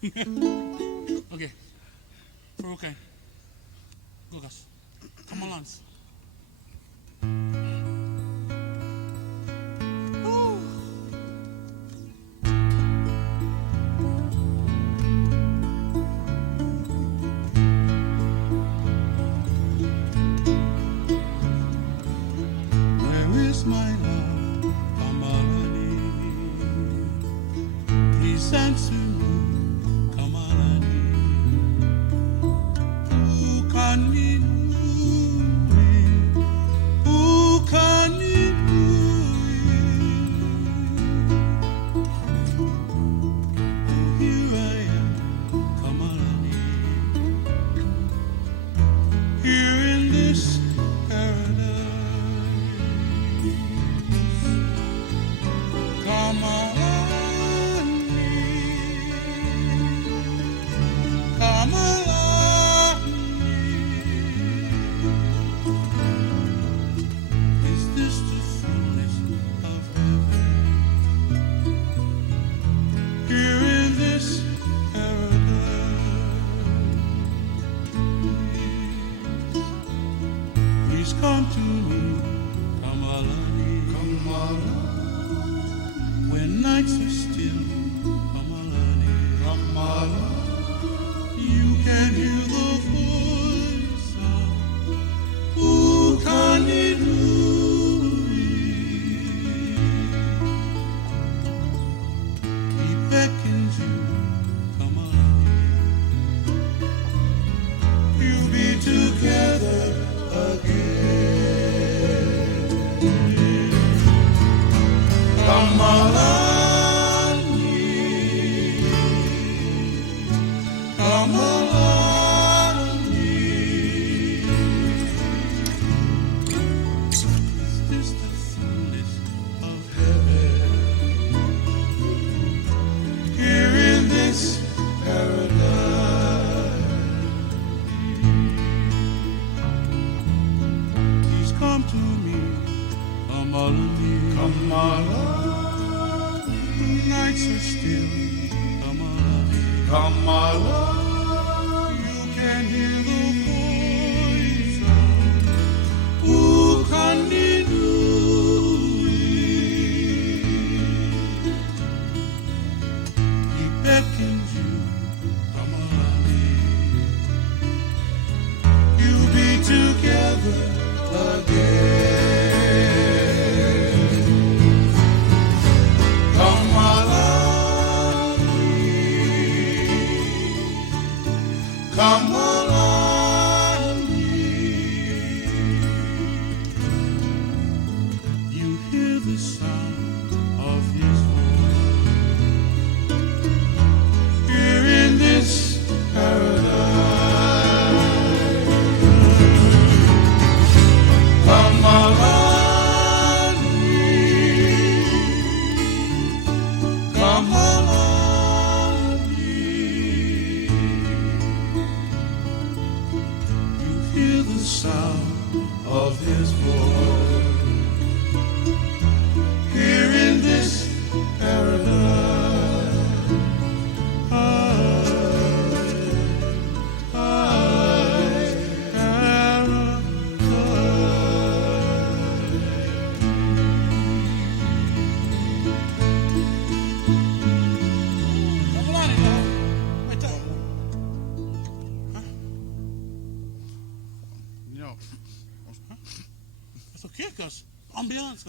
Okay. Okay. Go, guys. Come on, Lance. Where is my love, Kamalani? Please answer me, Kamalani. Who can be moved? Who can be moved? Oh, here I am, Kamalani. Here in this paradise. Come on, come along. Is this the fullness of heaven? Here in this paradise. Please come to me, Kamalani. Kamalani. When nights are still, Kamalani. Kamalani. You can hear the voice of Ukanidui. He beckons you, Kamalani. You'll be together again. Kamalani, Kamalani. Is this the fullness of heaven? Here in this paradise. Please come to me, Kamalani. Kamalani. Nights are still, Kamalani. Kamalani. You can hear the voice of Ukanidui. He beckons you, Kamalani. You'll be together again. Kamalani. You hear the sound of his voice here in this paradise. Kamalani, Kamalani. You hear the sound of his voice here in this paradise. It's okay, cuz ambiance.